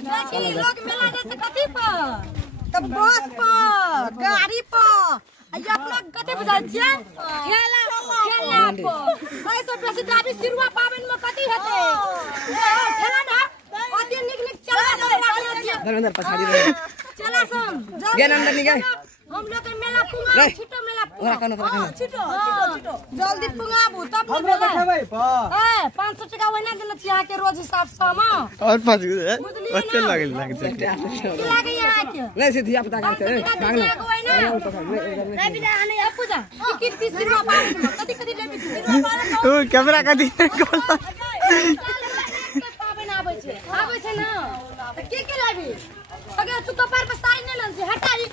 लोग मेला जैसे कथी पर तब बस पर गाड़ी पर अपना कथी पर जाय छियै खेला पर भाई सब बेसी जाबी सिरुआ पाबन में कथी हेते खेला ना ओते निक चला धर्मेंद्र पछाड़ी रहे चला सम गेन अंदर निकाय हम लोग के मेला पुंगा छिटो मेला छिटो जल्दी पुंगाबू तब हमरा देखेबै प 500 टका ओइना देल छियै के रोज हिसाब सामा और पास अच्छे लागे लागे यहाँ के नहीं से धिया पता करते मांग लो नहीं बिना आने आपको जा किस सिरुआ पाबन कथी कथी लेबी सिरुआ पाबन तू कैमरा कथी पाबन आबै छै ना के लेबी अगर तू कपार पर साड़ी नहीं लन से हटाई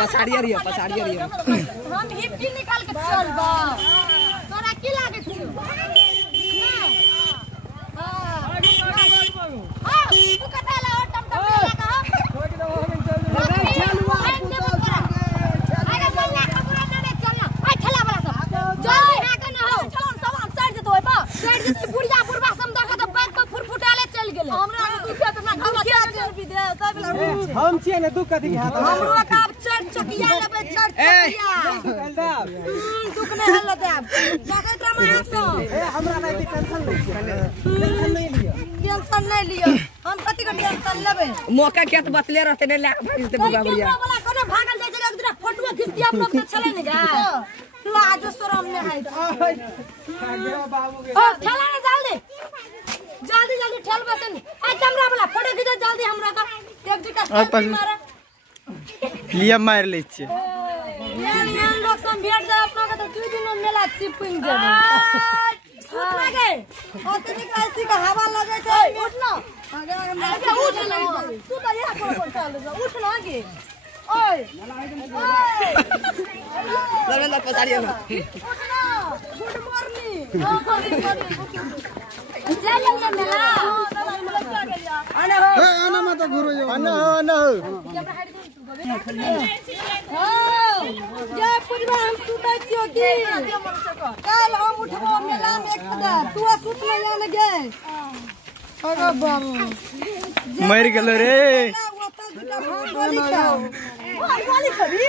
पछाड़ी रही हम हिप्पी निकाल के चलबा तोरा की लागे छै तू कटा ला टमटम लगा का अरे मन्ना खबरा दे चलना आ ठेला वाला सब चल यहां के ना हो चल सब हम साइड से होय बा साइड से बुढ़िया बुढ़वा सम देखा तो बैग पर फुरफुटाले चल गेले हमरा दुखिया तो ना घावा चल भी दे सब हम छिए ने दुख कथी हाथ हमरो का चढ़ चकिया लेबे चढ़ चकिया दुख नहीं हल देब जगत रामायण से हमरा नहीं टेंशन नहीं लियो हम कथि के टेंशन लेबे मौका खेत बचले रहते ने लाख भाग देते बुगा बुढ़िया वाला कोने भागल जाय छै एक दिन फोटो खींचती आप लोग से चले ने गा लाज शरम में है ओ चला ना जल्दी ठेल बसन आ कैमरा वाला फोटो खींच जल्दी हमरा का एक दुटा मारे लिया मार ले छे यार लोग सब भेट जाए अपना का तो 2 दिन में मेला चिपिंग जाबे सूत लगे और तनी कैसी का हवा लगे छै उठ ना आगे उठ ना तू तो यहां पर चल उठ ना आगे ओए धर्मेंद्र पछाड़ी ना उठ ना गुड मॉर्निंग चल मेला आना हो आना मत घुरो आना ये पूरा हम सुतै छियो की कल हम उठबो मेला में एक खुदा तू सुत ले या लगे अरे बाबू मर गेलो रे गोली खबी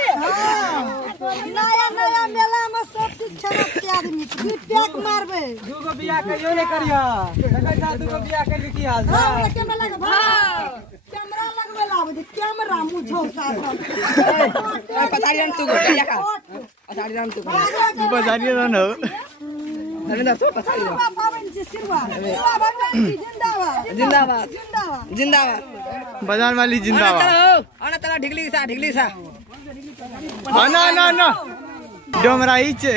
नया मेला में सब चीज खराब के आदमी की पैक मारबे दूगो बियाह करियो ने करिया देखै था दूगो बियाह करियो की हाल हां कैमरा लगा कैमरा लगवे लाबे कैमरा मुझो साथ पछाड़ी तू बियाह का पछाड़ी न हो धर्मेंद्र तो पछाड़ी पावन जी सिरवा जिंदाबाद बाजार वाली जिंदाबाद आना तला ढिगली सा ना डोमरा ही छे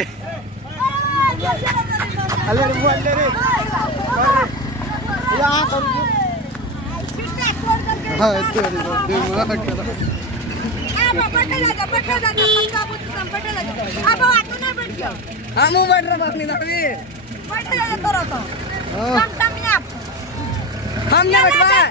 अरे बोल रे यहां कर हां तेरे दिमाग करा बैठे जा पंखा बुत सब बैठे जा अब तू नहीं बैठ जा हम बैठ रहा अपनी दादी बैठे जा तोरा तो टम टम हम नहीं बैठवा